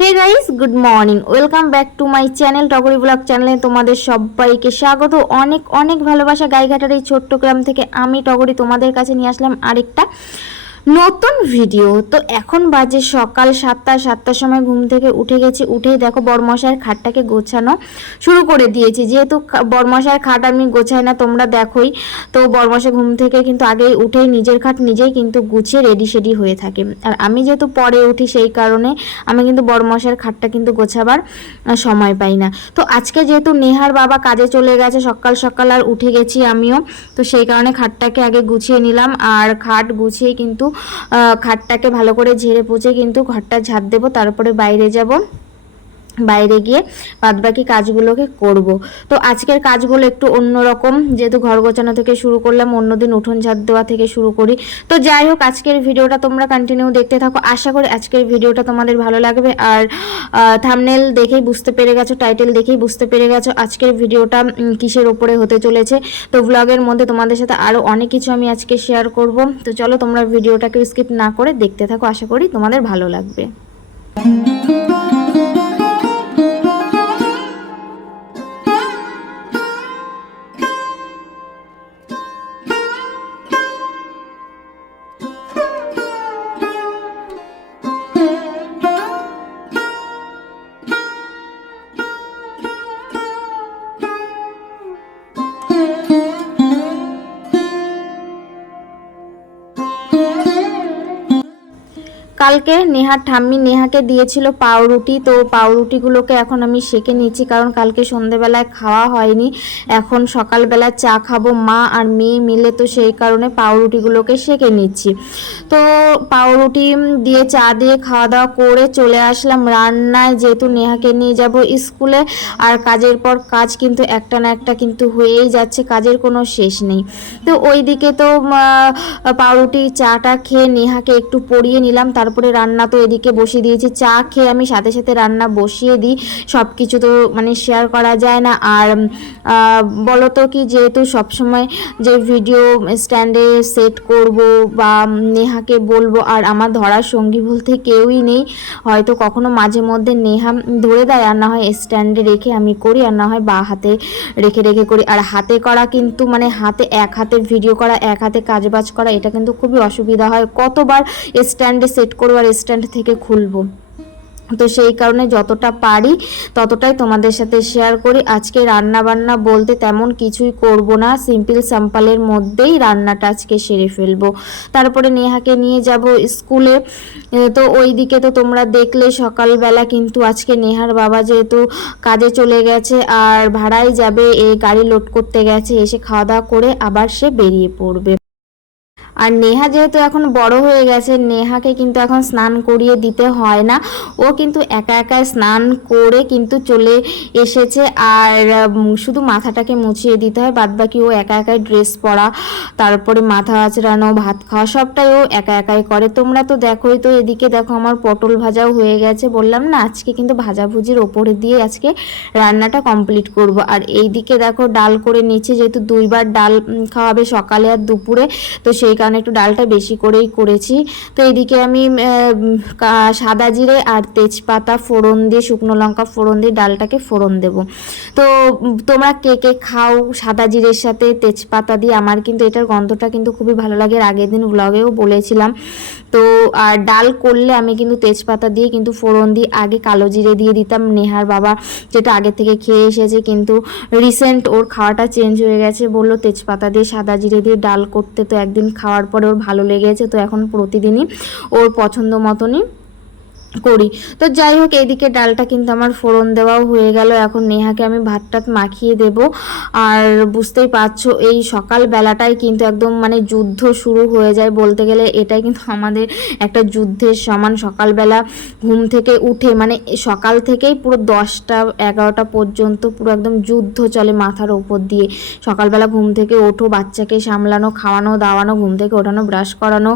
Hey guys, good morning. Welcome back to my channel Togori vlog চ্যানেলে তোমাদের সবাইকে স্বাগত। অনেক অনেক ভালোবাসা। গাইঘাটার এই ছোট্ট গ্রাম থেকে আমি টগরি তোমাদের কাছে নিয়ে আসলাম আরেকটা নতুন ভিডিও। তো এখন বাজে সকাল 7টার সময় ঘুম থেকে উঠে গেছি। উঠেই দেখো বরমশাইয়ের খাটটাকে গোছানো শুরু করে দিয়েছি। যেহেতু বরমশাইয়ের খাট আমি গোছাই না, তোমরা দেখোই। তো বরমশাই ঘুম থেকে কিন্তু আগেই উঠেই নিজের খাট নিজেই কিন্তু গুছিয়ে রেডি সেডি হয়ে থাকে। আর আমি যেহেতু পরে উঠি সেই কারণে আমি কিন্তু বরমশাইয়ের খাটটা কিন্তু গোছাবার সময় পাই না। তো আজকে যেহেতু নেহার বাবা কাজে চলে গেছে সকাল সকাল, আর উঠে গেছি আমিও, তো সেই কারণে খাটটাকে আগে গুছিয়ে নিলাম। আর খাট গুছিয়ে কিন্তু খাটটাকে ভালো করে ঝেড়ে পুছে কিন্তু ঘরটা ঝাড় দেবো, তারপরে বাইরে যাব। বাইরে গিয়ে বাদবাকি কাজগুলোকে করব। তো আজকের কাজগুলো একটু অন্যরকম, যেহেতু ঘর গোছানো থেকে শুরু করলাম, অন্যদিন উঠোন ঝাড় দেওয়া থেকে শুরু করি। তো যাই হোক, আজকের ভিডিওটা তোমরা কন্টিনিউ দেখতে থাকো। আশা করি আজকের ভিডিওটা তোমাদের ভালো লাগবে। আর থাম্বনেল দেখেই বুঝতে পেরে গেছো, টাইটেল দেখেই বুঝতে পেরে গেছো আজকের ভিডিওটা কিসের ওপরে হতে চলেছে। তো ব্লগের মধ্যে তোমাদের সাথে আরও অনেক কিছু আমি আজকে শেয়ার করব। তো চলো তোমরা ভিডিওটাকে স্কিপ না করে দেখতে থাকো, আশা করি তোমাদের ভালো লাগবে। কালকে নেহার ঠাম্মি নেহাকে দিয়েছিল পাউরুটি, তো পাউরুটিগুলোকে এখন আমি সেঁকে নিচ্ছি, কারণ কালকে সন্ধেবেলায় খাওয়া হয়নি। এখন সকালবেলা চা খাবো মা আর মেয়ে মিলে, তো সেই কারণে পাউরুটিগুলোকে সেঁকে নিচ্ছি। তো পাউরুটি দিয়ে চা দিয়ে খাওয়া দাওয়া করে চলে আসলাম রান্নায়, যেহেতু নেহাকে নিয়ে যাব স্কুলে। আর কাজের পর কাজ কিন্তু একটা না একটা কিন্তু হয়েই যাচ্ছে, কাজের কোনো শেষ নেই। তো ওইদিকে তো পাউরুটি চাটা খেয়ে নেহাকে একটু পরিয়ে নিলাম, তারপরে রান্না তো এদিকে বসিয়ে দিয়েছি। চা খেয়ে আমি সাথে সাথে রান্না বসিয়ে দিই, সব কিছু তো মানে শেয়ার করা যায় না। আর বলো তো কি, যেহেতু সবসময় যে ভিডিও স্ট্যান্ডে সেট করব বা নেহাকে বলবো, আর আমার ধরার সঙ্গী বলতে কেউই নেই। হয়তো কখনো মাঝে মধ্যে নেহা ধরে দেয়, আর না হয় স্ট্যান্ডে রেখে আমি করি, আর না হয় বা হাতে রেখে রেখে করি। আর হাতে করা কিন্তু মানে এক হাতে ভিডিও করা, এক হাতে কাজবাজ করা, এটা কিন্তু খুবই অসুবিধা হয়। কতবার স্ট্যান্ডে সেট করবো আর স্ট্যান্ড থেকে খুলবো। তো সেই কারণে যতটা পারি ততটাই তোমাদের সাথে শেয়ার করি। আজকে রান্না বান্না বলতে তেমন কিছুই করব না, সিম্পল সিম্পলের মধ্যেই রান্নাটা আজকে সেরে ফেলবো। তারপরে নেহাকে নিয়ে যাব স্কুলে। তো ওই দিকে তো তোমরা দেখলে সকালবেলা কিন্তু আজকে নেহার বাবা যেহেতু কাজে চলে গেছে আর ভাড়ায় যাবে, এই গাড়ি লোড করতে গেছে, এসে খাওয়া দাওয়া করে আবার সে বেরিয়ে পড়বে। আর নেহা যেহেতু এখন বড় হয়ে গেছে, নেহাকে কিন্তু এখন স্নান করিয়ে দিতে হয় না, ও কিন্তু একা একা স্নান করে কিন্তু চলে এসেছে। আর শুধু মাথাটাকে মুছিয়ে দিতে হয়, বাদবাকি ও একা একাই ড্রেস পরা, তারপরে মাথা আঁচড়ানো, ভাত খাওয়া সবটাই ও একা একাই করে। তোমরা তো দেখোই। তো এদিকে দেখো আমার পটল ভাজাও হয়ে গেছে, বললাম না আজকে কিন্তু ভাজাভুজির ওপরে দিয়ে আজকে রান্নাটা কমপ্লিট করব। আর এইদিকে দেখো ডাল করে নিচ্ছে, যেহেতু দুইবার ডাল খাওয়াবে, সকালে আর দুপুরে, তো সেই কারণে একটু ডালটা বেশি করেই করেছি। তো এদিকে আমি সাদা জিরে আর তেজপাতা ফোড়ন দিয়ে, শুকনো লঙ্কা ফোড়ন দিয়ে ডালটাকে ফোড়ন দেব। তো তোমরা কে কে খাও সাদা জিরের সাথে তেজপাতা দিয়ে? আমার কিন্তু এটার গন্ধটা কিন্তু খুবই ভালো লাগে, আর আগের দিন ব্লগেও বলেছিলাম। তো আর ডাল করলে আমি কিন্তু তেজপাতা দিয়ে কিন্তু ফোড়ন দিই, আগে কালো জিরে দিয়ে দিতাম। নেহার বাবা যেটা আগে থেকে খেয়ে এসেছে, কিন্তু রিসেন্ট ওর খাওয়াটা চেঞ্জ হয়ে গেছে, বললো তেজপাতা দিয়ে সাদা জিরে দিয়ে ডাল করতে। তো একদিন খাওয়ার পরে ওর ভালো লেগেছে, তো এখন প্রতিদিনই ওর পছন্দ মতনই করি। তো যাই হোক, এইদিকে ডালটা কিন্তু আমার ফোড়ন দেওয়াও হয়ে গেল। এখন নেহাকে আমি ভাতটা মাখিয়ে দেব। আর বুঝতেই পারছো এই সকাল বেলাটাই কিন্তু একদম মানে যুদ্ধ শুরু হয়ে যায় বলতে গেলে। এটাই কিন্তু আমাদের একটা যুদ্ধের সমান। সকালবেলা ঘুম থেকে উঠে মানে সকাল থেকেই পুরো 10টা 11টা পর্যন্ত পুরো একদম যুদ্ধ চলে মাথার ওপর দিয়ে। সকালবেলা ঘুম থেকে ওঠো, বাচ্চাকে সামলানো, খাওয়ানো দাওয়ানো, ঘুম থেকে ওঠানো, ব্রাশ করানো,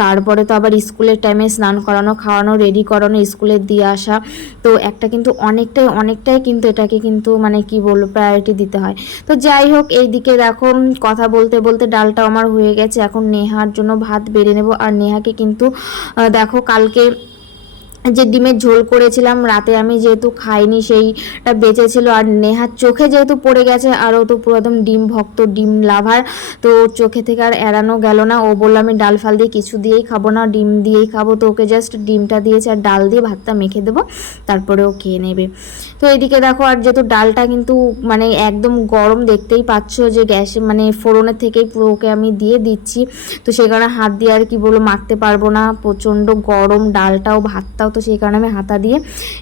তারপরে তো আবার স্কুলের টাইমে স্নান করানো, খাওয়ানো, রেডি করানো, স্কুলে দিয়ে আসা। তো একটা কিন্তু অনেকটাই কিন্তু এটাকে কিন্তু মানে কি বলবো, প্রায়োরিটি দিতে হয়। তো যাই হোক, এইদিকে দেখো কথা বলতে বলতে ডালটা আমার হয়ে গেছে। এখন নেহার জন্য ভাত বেড়ে নেব। আর নেহাকে কিন্তু দেখো কালকে যে ডিমের ঝোল করেছিলাম রাতে, আমি যেহেতু খাইনি সেইটা বেঁচেছিল, আর নেহার চোখে যেহেতু পড়ে গেছে, আর ও তো পুরো একদম ডিম ভক্ত, ডিম লাভার, তো ওর চোখে থেকে আর এড়ানো গেল না। ও বললো আমি ডাল ফাল দিয়ে কিছু দিয়েই খাবো না, ডিম দিয়েই খাবো। তো ওকে জাস্ট ডিমটা দিয়েছে আর ডাল দিয়ে ভাতটা মেখে দেবো, তারপরে ও খেয়ে নেবে। তো এদিকে দেখো, আর যেহেতু ডালটা কিন্তু মানে একদম গরম, দেখতেই পাচ্ছ যে গ্যাসে মানে ফোড়নের থেকেই পুরো ওকে আমি দিয়ে দিচ্ছি, তো সেই কারণে হাত দিয়ে আর কি বলবো মাখতে পারবো না, প্রচণ্ড গরম ডালটাও ভাতটাও, তো সেই কারণে আমি হাতা দিয়ে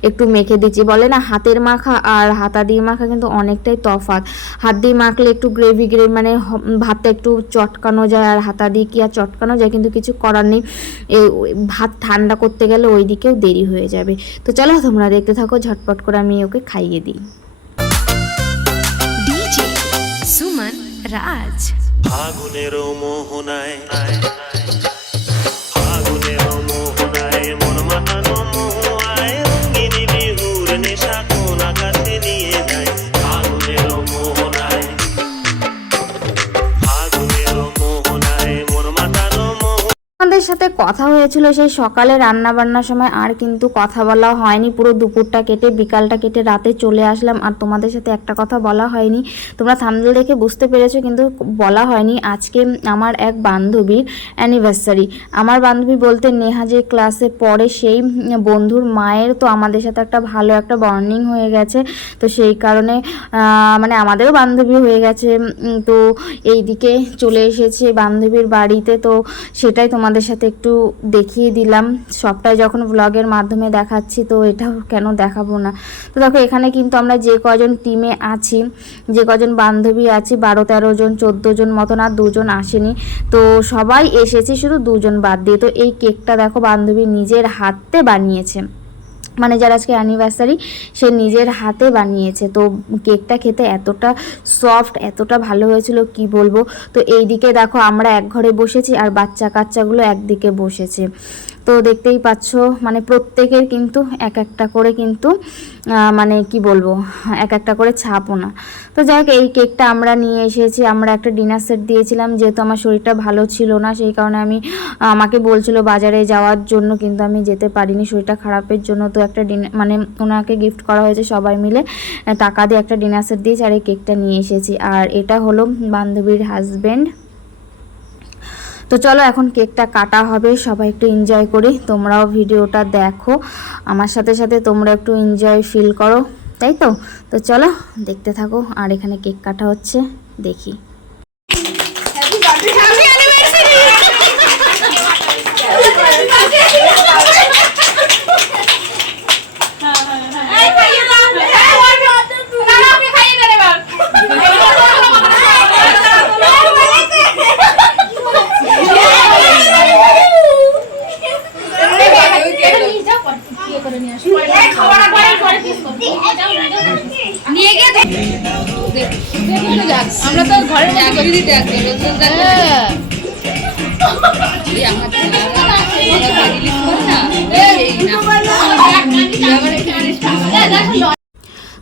একটু মেখে দিচ্ছি। বলে না হাতের মাখা আর হাতা দিয়ে মাখা কিন্তু অনেকটাই তফাৎ। হাত দিয়ে মাখলে একটু গ্রেভি মানে ভাতটা একটু চটকানো যায়, আর হাতা দিয়ে কি আর চটকানো যায়, কিন্তু কিছু করার নেই, ভাত ঠান্ডা করতে গেলে ওই দিকেও দেরি হয়ে যাবে। তো চলো তোমরা দেখতে থাকো, ঝটপট করে আমি ওকে খাইয়ে দিই। ডিজে সুমন রাজ। ফাগুনের মোহনায়, ফাগুনের মোহনায় মন মাতানো মোহায়, রঙিনী বিহুর নেশা কোন আকাশে নিয়ে যায়। ফাগুনের মোহনায়, ফাগুনের মোহনায় মন মাতানো মোহ। আমাদের সাথে কথা হয়েছিল সেই সকালে রান্না বান্নার সময়, আর কিন্তু কথা বলা হয়নি। পুরো দুপুরটা কেটে বিকালটা কেটে রাতে চলে আসলাম, আর তোমাদের সাথে একটা কথা বলা হয়নি, তোমরা থাম্বনেল দেখে বুঝতে পেরেছো, কিন্তু বলা হয়নি আজকে আমার এক বান্ধবীর অ্যানিভার্সারি। আমার বান্ধবী বলতে নেহা যে ক্লাসে পড়ে সেই বন্ধুর মায়ের তো আমাদের সাথে একটা ভালো একটা বন্ডিং হয়ে গেছে, তো সেই কারণে মানে আমাদেরও বান্ধবী হয়ে গেছে। তো এইদিকে চলে এসেছে বান্ধবীর বাড়িতে, তো সেটাই তোমাদের সাথে একটু দেখিয়ে দিলাম। সবটাই যখন ব্লগের মাধ্যমে দেখাচ্ছি, তো এটাও কেন দেখাবো না। তো দেখো এখানে কিন্তু আমরা যে কজন টিমে আছি, যে কজন বান্ধবী আছি, 12-13 জন 14 জন মতন, আর 2 জন আসেনি, তো সবাই এসেছি শুধু 2 জন বাদ দিয়ে। তো এই কেকটা দেখো বান্ধবী নিজের হাতে বানিয়েছে, মানে যার আজকে অ্যানিভার্সারি সে নিজের হাতে বানিয়েছে। তো কেকটা খেতে এতটা সফট, এতটা ভালো হয়েছিল কি বলবো। তো এইদিকে দেখো আমরা এক ঘরে বসেছি, আর বাচ্চা কাচ্চাগুলো একদিকে বসেছে। তো দেখতেই পাচ্ছ মানে প্রত্যেকের কিন্তু এক একটা করে কিন্তু মানে কি বলবো এক একটা করে ছাপও না। তো যাই হোক এই কেকটা আমরা নিয়ে এসেছি, আমরা একটা ডিনার সেট দিয়েছিলাম, যেহেতু আমার শরীরটা ভালো ছিল না সেই কারণে আমাকে বলছিল বাজারে যাওয়ার জন্য, কিন্তু আমি যেতে পারিনি শরীরটা খারাপের জন্য। তো একটা মানে ওনাকে গিফট করা হয়েছে, সবাই মিলে টাকা দিয়ে একটা ডিনার সেট দিয়েছি, আর এই কেকটা নিয়ে এসেছি। আর এটা হলো বান্ধবীর হাজব্যান্ড। তো চলো এখন কেকটা কাটা হবে, সবাই একটু এনজয় করি, তোমরাও ভিডিওটা দেখো আমার সাথে সাথে, তোমরা একটু এনজয় ফিল করো, তাই তো। তো চলো দেখতে থাকো, আর এখানে কেক কাটা হচ্ছে, দেখি। আমরা তো ঘরে দিদি দেখি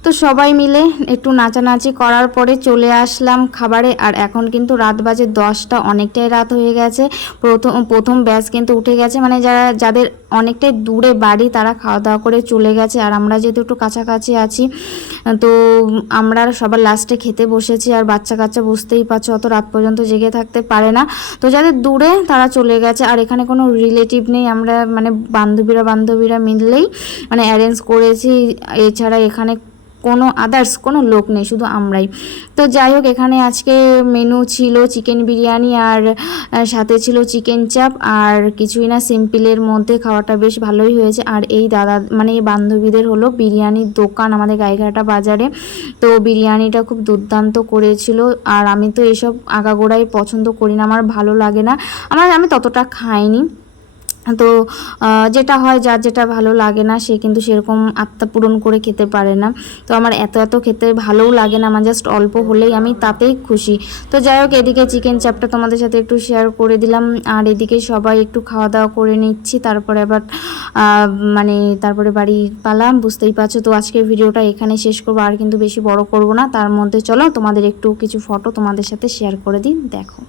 তো সবাই মিলে একটু নাচানাচি করার পরে চলে আসলাম খাবারে। আর এখন কিন্তু রাত বাজে 10টা, অনেকটাই রাত হয়ে গেছে। প্রথম ব্যাচ কিন্তু উঠে গেছে, মানে যাদের অনেকটাই দূরে বাড়ি তারা খাওয়া দাওয়া করে চলে গেছে, আর আমরা যেহেতু একটু কাছাকাছি আছি তো আমরা সবার লাস্টে খেতে বসেছি। আর বাচ্চা কাচ্চা বুঝতেই পারছো অত রাত পর্যন্ত জেগে থাকতে পারে না, তো যাদের দূরে তারা চলে গেছে। আর এখানে কোনো রিলেটিভ নেই, আমরা মানে বান্ধবীরা মিললেই মানে অ্যারেঞ্জ করেছি, এছাড়া এখানে কোনো আদার্স কোনো লোক নেই, শুধু আমরাই। তো যাই হোক এখানে আজকে মেনু ছিল চিকেন বিরিয়ানি, আর সাথে ছিল চিকেন চাপ, আর কিছুই না, সিম্পলের মধ্যে খাওয়াটা বেশ ভালোই হয়েছে। আর এই দাদা মানে এই বান্ধবীদের হলো বিরিয়ানির দোকান আমাদের গাইঘাটা বাজারে, তো বিরিয়ানিটা খুব দুর্দান্ত করেছিল। আর আমি তো এসব আগাগোড়াই পছন্দ করি না, আমার ভালো লাগে না, আমি ততটা খাইনি। তো যেটা হয় যার যেটা ভালো লাগে না সে কিন্তু সেরকম আত্মা পূরণ করে খেতে পারে না। তো আমার এত খেতে ভালোও লাগে না, আমার জাস্ট অল্প হলেই আমি তাতেই খুশি। তো যাই হোক এদিকে চিকেন চাপটা তোমাদের সাথে একটু শেয়ার করে দিলাম, আর এদিকে সবাই একটু খাওয়া দাওয়া করে নিচ্ছি, তারপরে আবার মানে তারপরে বাড়ি পালাম, বুঝতেই পারছো। তো আজকের ভিডিওটা এখানে শেষ করবো, আর কিন্তু বেশি বড় করব না। তার মধ্যে চলো তোমাদের একটু কিছু ফটো তোমাদের সাথে শেয়ার করে দিই, দেখো।